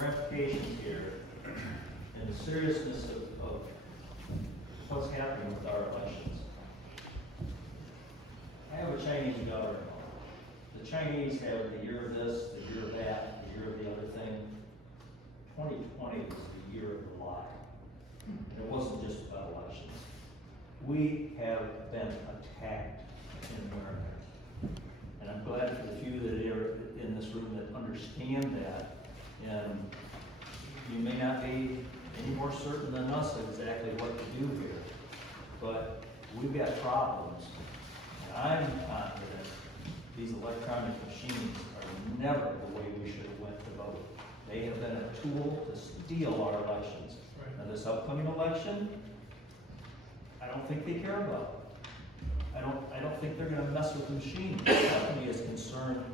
ramifications here and the seriousness of what's happening with our elections. I have a Chinese government. The Chinese have the year of this, the year of that, the year of the other thing. 2020 was the year of the lie. And it wasn't just about elections. We have been attacked in America. And I'm glad for the few that are in this room that understand that. And you may not be any more certain than us of exactly what to do here. But we've got problems. And I'm confident these electronic machines are never the way we should have went to vote. They have been a tool to steal our elections. Right. Now this upcoming election, I don't think they care about it. I don't think they're gonna mess with the machines. Nothing is concerned.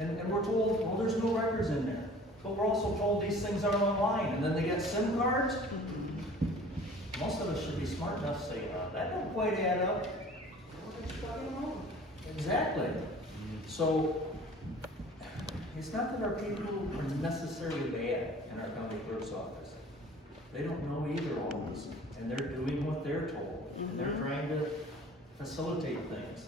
And we're told, well, there's no records in there. But we're also told these things aren't online, and then they get SIM cards. Most of us should be smart enough to say, that don't quite add up. Exactly. So, it's not that our people are necessarily bad in our county clerk's office. They don't know either always, and they're doing what they're told, and they're trying to facilitate things.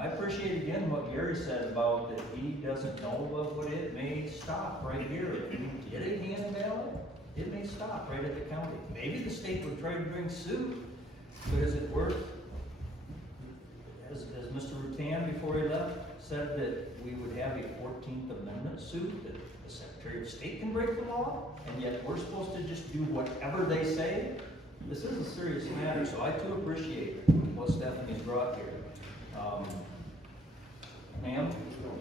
I appreciate again what Gary said about that he doesn't know of what it may stop right here. If we did a hand ballot, it may stop right at the county. Maybe the state would try to bring suit, but is it worth? As Mr. Rutan before he left said that we would have a 14th Amendment suit that the Secretary of State can break the law, and yet we're supposed to just do whatever they say. This is a serious matter, so I too appreciate what Stephanie's brought here. Ma'am?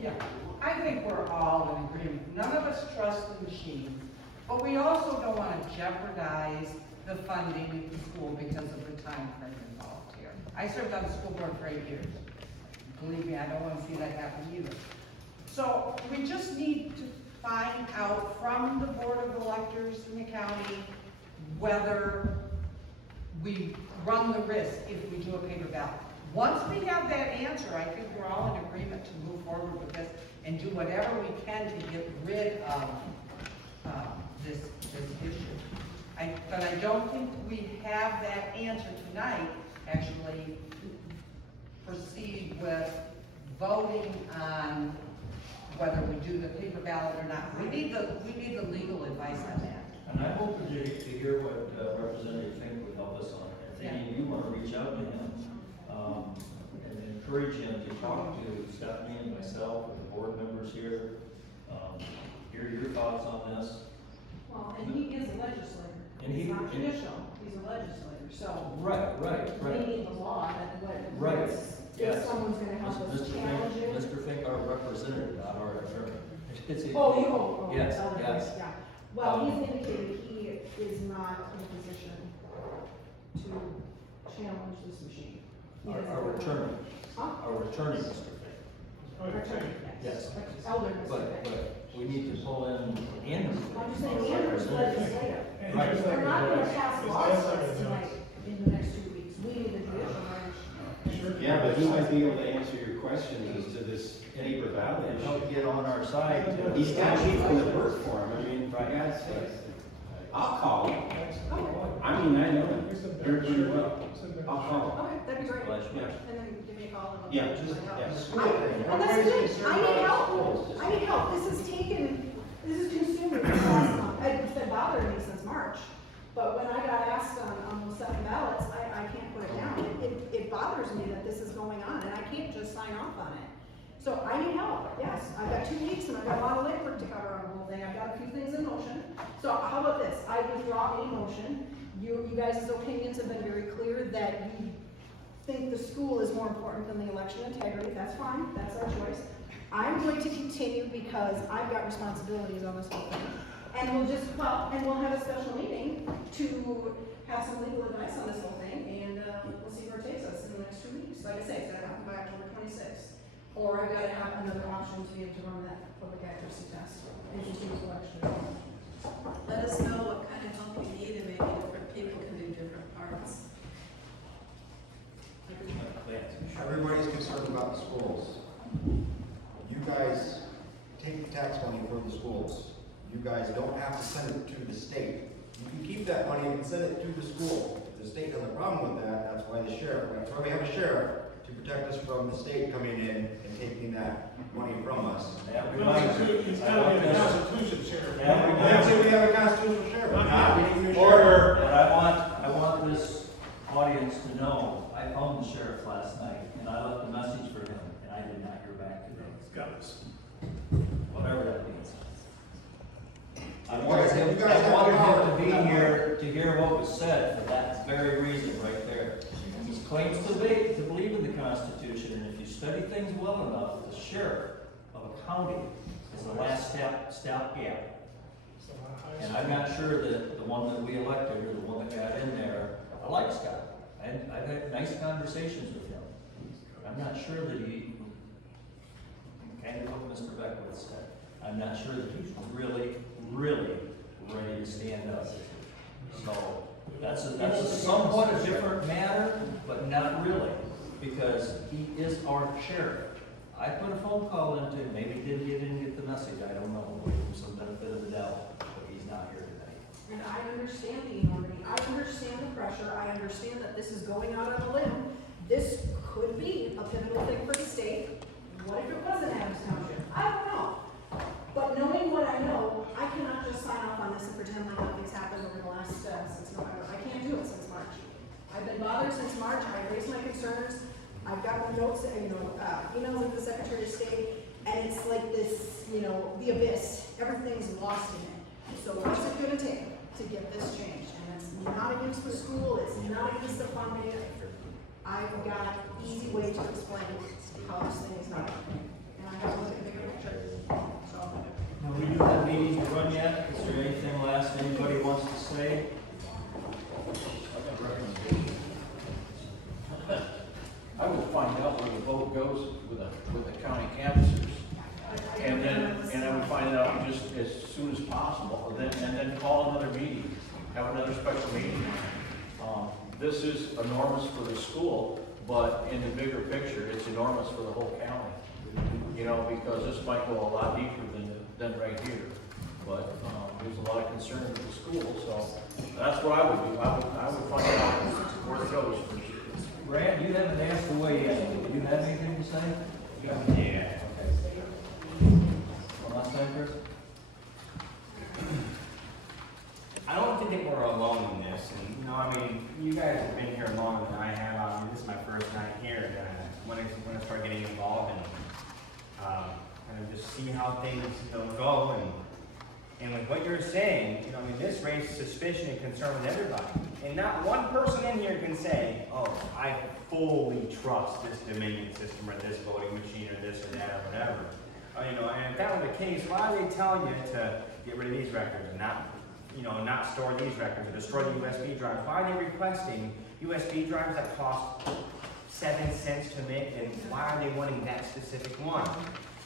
Yeah, I think we're all in agreement. None of us trust the machine, but we also don't want to jeopardize the funding of the school because of the time frame involved here. I served on the school board for 8 years. Believe me, I don't want to see that happen either. So we just need to find out from the Board of Electors in the county whether we run the risk if we do a paper ballot. Once we have that answer, I think we're all in agreement to move forward with this and do whatever we can to get rid of this issue. But I don't think we have that answer tonight. Actually, proceed with voting on whether we do the paper ballot or not. We need the legal advice on that. And I hope to hear what Representative Fink would help us on. If any of you want to reach out to him and encourage him to talk to Stephanie and myself and the board members here, hear your thoughts on this. Well, and he is a legislator. And he's not judicial, he's a legislator, so. Right. We need the law, that what. Right. If someone's gonna help us challenge it. Mr. Fink, our representative, not our attorney. Yes, yes. yeah. Well, he's indicated he is not in a position to challenge this machine. Our attorney. Huh? Our attorney, Mr. Fink. Our attorney, Yes. Elder Mr. Fink. But we need to pull in Andrew. I'm just saying, Andrew's legislator. Right. We're not gonna pass laws tonight in the next 2 weeks. We need the judicial branch. Yeah, but he might be able to answer your questions as to this paper ballot And issue. help get on our side too. He's got people that work for him, I mean, for God's sake. I'll call him. I mean, I know him very, very well. I'll call him. Okay, that'd be great. Yeah. And then give me a call and I'll. Yeah, just, yes. And that's good, I need help, I need help, this is consumed me for the last month, it's been bothering me since March. But when I got asked on those 7 ballots, I can't put it down, it bothers me that this is going on, and I can't just sign off on it. So I need help, yes, I've got 2 weeks and I've got a lot of labor to cover on the whole thing, I've got a few things in motion. So how about this, I withdraw any motion, you guys' opinions have been very clear that you think the school is more important than the election integrity, that's fine, that's our choice. I'm going to continue because I've got responsibilities on this whole thing. And we'll have a special meeting to have some legal advice on this whole thing, and we'll see where it takes us in the next 2 weeks. Like I say, it's gotta happen by October 26th. Or I've gotta have another option to be able to run that public accuracy test and continue election. Let us know what kind of help you need, and maybe different people can do different parts. Everybody's concerned about the schools. You guys take the tax money for the schools. you guys don't have to send it to the state. You can keep that money and send it to the school. If the state has a problem with that, that's why that's why we have a sheriff, to protect us from the state coming in and taking that money from us. That reminds me, It's I gotta want be a this, constitution, Sheriff. That I reminds didn't say me, we have a constitutional sheriff. We need a new sheriff. order, but I want this audience to know, I phoned the sheriff last night, and I left a message for him, and I did not hear back today, It's got this. whatever that means. I You wanted guys- him, you guys I have wanted power. him to be here to hear what was said, for that very reason, right there. He claims to believe in the Constitution, and if you study things well enough, the sheriff of a county is the last stopgap. And I'm not sure that the one that we elected, or the one that got in there, I like Scott. And I've had nice conversations with him. I'm not sure that he, kind of what Mr. Beckwith said, I'm not sure that he's really ready to stand up. So, that's a somewhat a different matter, but not really, because he is our sheriff. I put a phone call into him, maybe he didn't get the message, I don't know, give him some benefit of the doubt, but he's not here tonight. And I understand the enormity, I understand the pressure, I understand that this is going out on a limb. This could be a pivotal thing for the state. What if it wasn't Adams Township? I don't know. But knowing what I know, I cannot just sign off on this and pretend like nothing's happened over the last, since November. I can't do it since March. I've been bothered since March, I've raised my concerns, I've got my notes, emails with the Secretary of State, and it's like this, the abyss. Everything's lost in it. So what's it gonna take to get this changed? And it's not against the school, it's not against the funding. I've got easy way to explain how this thing is not happening. And I have to look at the bigger picture, so. Now, we do have meetings to run yet, is there anything last anybody wants to say? I will find out where the vote goes with the county campuses. And I would find out just as soon as possible, and then call another meeting, have another special meeting. This is enormous for the school, but in the bigger picture, it's enormous for the whole county. Because this might go a lot deeper than right here. But, there's a lot of concern with the school, so that's what I would do. I would find out where it goes first. Brad, you haven't asked away yet, do you have anything to say? Yeah. One last time, Chris? I don't think that we're alone in this, and you guys have been here longer than I have. This is my first night here, and when I start getting involved and just see how things go, and with what you're saying, this raises suspicion and concern with everybody, and not one person in here can say, oh, I fully trust this Dominion system or this voting machine or this or that or whatever. And if that were the case, why are they telling you to get rid of these records and not store these records or destroy the USB drives? Why are they requesting USB drives that cost 7 cents to make, and why are they wanting that specific one?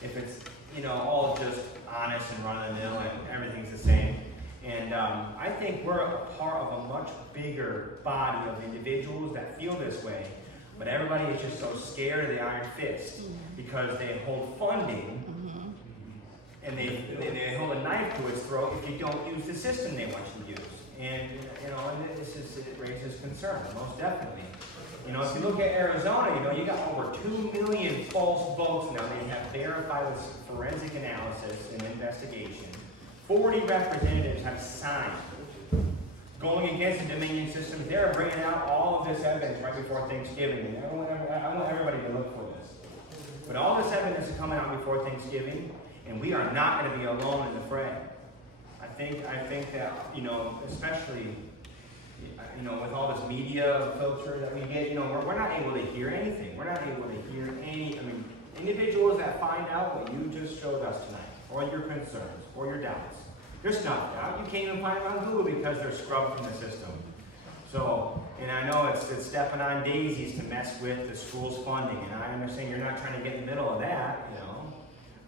If it's, all just honest and run-of-the-mill and everything's the same. And I think we're a part of a much bigger body of individuals that feel this way, but everybody is just so scared of the iron fist because they hold funding and they hold a knife to its throat if you don't use the system they want you to use. And, it raises concern, most definitely. If you look at Arizona, you got over 2 million false votes now they have verified with forensic analysis and investigation. 40 representatives have signed. Going against the Dominion system, they're bringing out all of this evidence right before Thanksgiving. And I want everybody to look for this. But all this evidence is coming out before Thanksgiving, and we are not going to be alone in the fray. I think that, especially, with all this media filter that we get, we're not able to hear anything. We're not able to hear individuals that find out what you just showed us tonight, or your concerns, or your doubts. They're snuffed out. You can't even find them on Google because they're scrubbed from the system. So, and I know it's stepping on daisies to mess with the school's funding, and I understand you're not trying to get in the middle of that,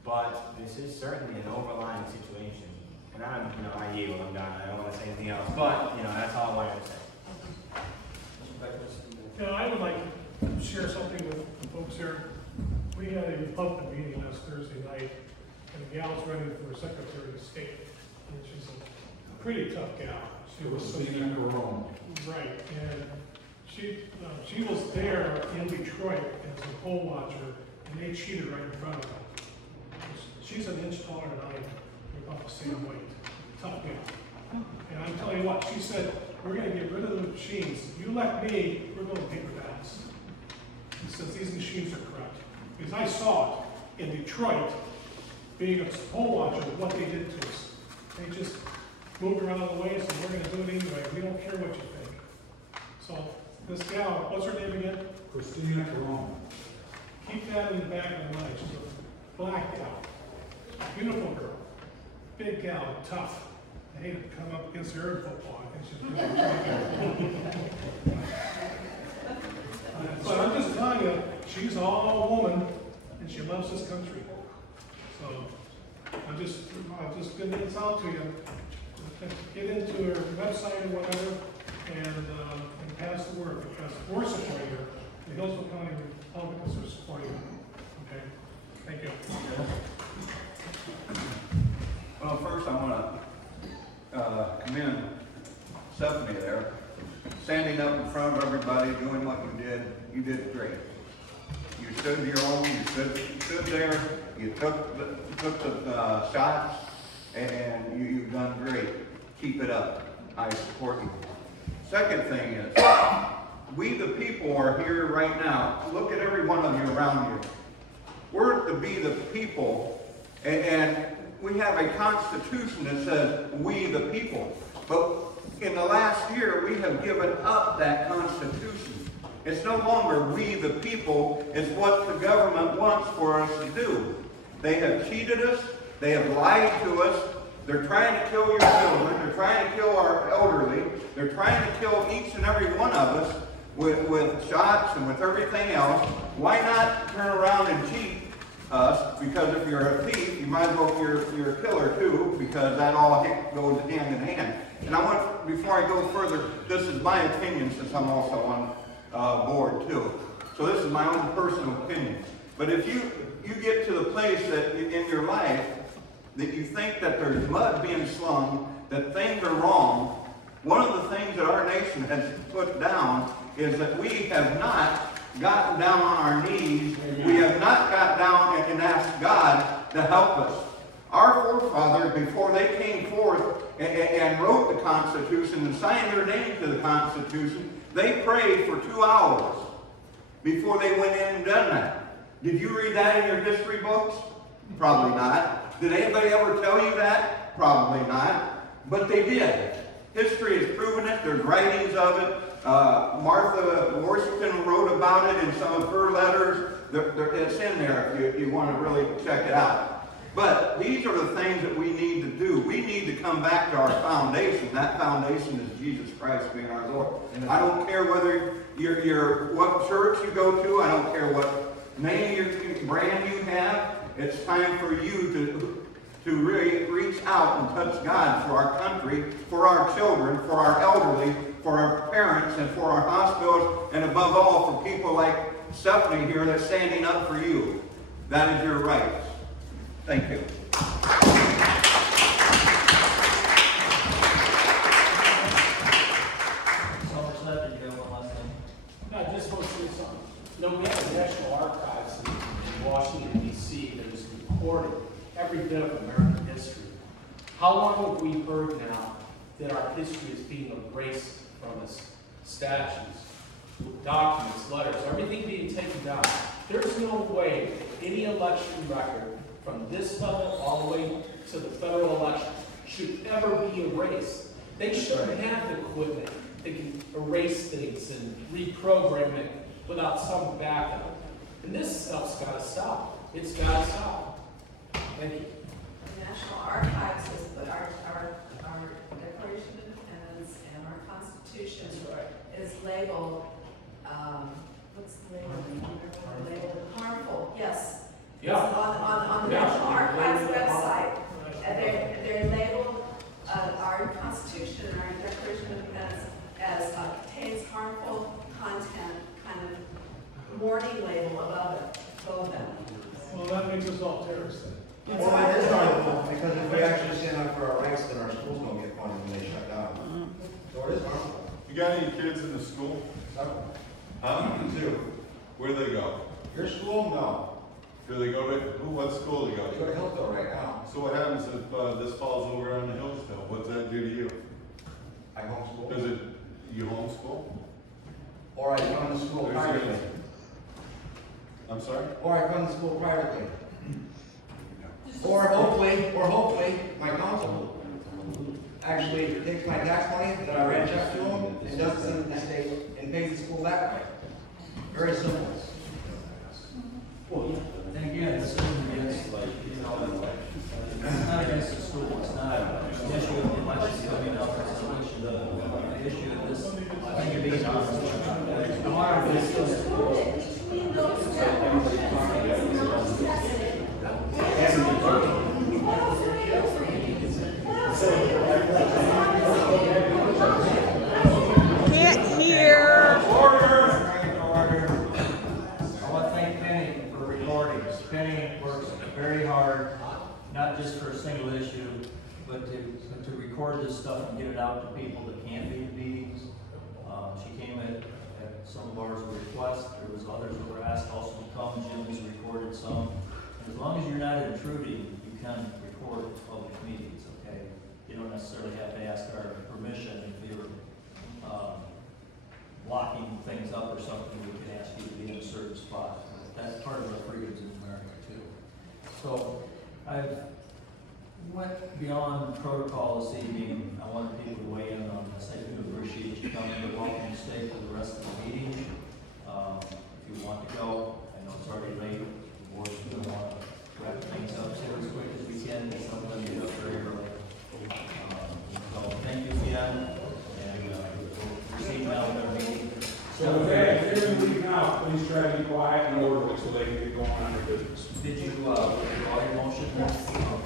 but this is certainly an overlying situation. And I yield, I'm done. I don't want to say anything else, but, that's all I wanted to say. I would like to share something with the folks here. We had a public meeting last Thursday night, and the gal's running for Secretary of State. and she's a pretty tough gal. She was Speaking of her own. right, and she was there in Detroit as a poll watcher, and they cheated right in front of her. She's an inch taller than I am, we're about the same weight, tough gal. And I'm telling you what, she said, we're gonna get rid of the machines. You let me, we're going paper ballots. He says these machines are corrupt. Because I saw it in Detroit, being a poll watcher, what they did to us. They just moved around the way and said, we're gonna do it anyway. We don't care what you think. So this gal, what's her name again? Christina Jerome. Keep that in the back of the mind. She's a black gal. Beautiful girl. Big gal, tough. I hate to come up against her in football. I think she's good. But I'm just telling you, she's all woman and she loves this country. So I'm just gonna get this out to you. Get into her website or whatever and pass the word, because we're supporting her. The Hillsville County Republicans are supporting her. Okay? Thank you. Well, first I want to commend Stephanie there, standing up in front of everybody, doing what you did. You did great. You stood your own. You stood there. You took the shots, and you've done great. Keep it up. I support you. Second thing is, we the people are here right now. Look at every one of you around you. We're to be the people, and we have a constitution that says we the people. But in the last year, we have given up that constitution. It's no longer we the people, it's what the government wants for us to do. They have cheated us, they have lied to us, they're trying to kill your children, they're trying to kill our elderly, they're trying to kill each and every one of us with shots and with everything else. Why not turn around and cheat us? Because if you're a thief, you might as well you're a killer too, because that all goes hand in hand. And I want, before I go further, this is my opinion since I'm also on board too. So this is my own personal opinion. But if you get to the place that in your life that you think that there's mud being slung, that things are wrong, one of the things that our nation has put down is that we have not gotten down on our knees. We have not got down and asked God to help us. Our forefathers, before they came forth and wrote the Constitution and signed their name to the Constitution, they prayed for 2 hours before they went in and done that. Did you read that in your history books? Probably not. Did anybody ever tell you that? Probably not. But they did. History has proven it. There's writings of it. Martha Washington wrote about it in some of her letters. It's in there if you want to really check it out. But these are the things that we need to do. We need to come back to our foundation. That foundation is Jesus Christ being our Lord. I don't care whether you're what church you go to. I don't care what brand you have. It's time for you to really reach out and touch God for our country, for our children, for our elderly, for our parents, and for our hospitals, and above all, for people like Stephanie here that's standing up for you. That is your right. Thank you. I just want to say something. No, we have a National Archives in Washington, D.C. that has recorded every bit of American history. How long have we heard now that our history is being erased from us? Statues, documents, letters, everything being taken down. There's no way any election record from this level all the way to the federal election should ever be erased. They shouldn't have the equipment that can erase things and reprogram it without some backup. And this stuff's got to stop. It's got to stop. Thank you. The National Archives has put our Declaration of Independence and our Constitution is labeled, what's the label? Labeled harmful, yes. Yeah. On the National Archives website. And they're labeled our Constitution and our Declaration of Independence as contains harmful content, kind of warning label above them. Well, that makes us all terrorists then. Well, it is harmful, because if we actually stand up for for our rights, then our schools don't get funded when they shut down. So it is harmful. You got any kids in the school? Several. Huh? Two. Where do they go? Your school? No. Do they go to, what school do they go They go to to? Hillsville right now. So what happens if, this falls over on the Hillsdale? What's that do to you? I homeschool. Does it, you homeschool? Or I fund the school There's privately. your- I'm sorry? Or I fund the school privately. Or hopefully, my council actually takes my tax money that I ran check to them and does it send to the state and pays the school that way. Very simple. And again, this isn't against, like, you know, it's not against the school, it's not an issue of the election coming up, it's an election, the issue of this, I think you're being honest. The water is still school. Can't hear. Order. I want to thank Penny for recordings. Penny works very hard, not just for a single issue, but to record this stuff and get it out to people that can't be in meetings. She came at some of ours request. There was others that were asked also to come. Jimmy's recorded some. And as long as you're not intruding, you can record public meetings, okay? You don't necessarily have to ask our permission if you're blocking things up or something. We can ask you to be in a certain spot. That's part of our freedoms in America too. So I've went beyond protocol this evening. I wanted people to weigh in on this. I do appreciate you coming, but welcome to stay for the rest of the meeting. If you want to go, I know it's already late. The board's going to want to wrap things up here as quick as we can. Some of them get up very early. So thank you again, and we'll proceed now with our meeting. So if they're leaving out, please try to be quiet and orderly so they can get going on their business. Did you, withdraw your motion?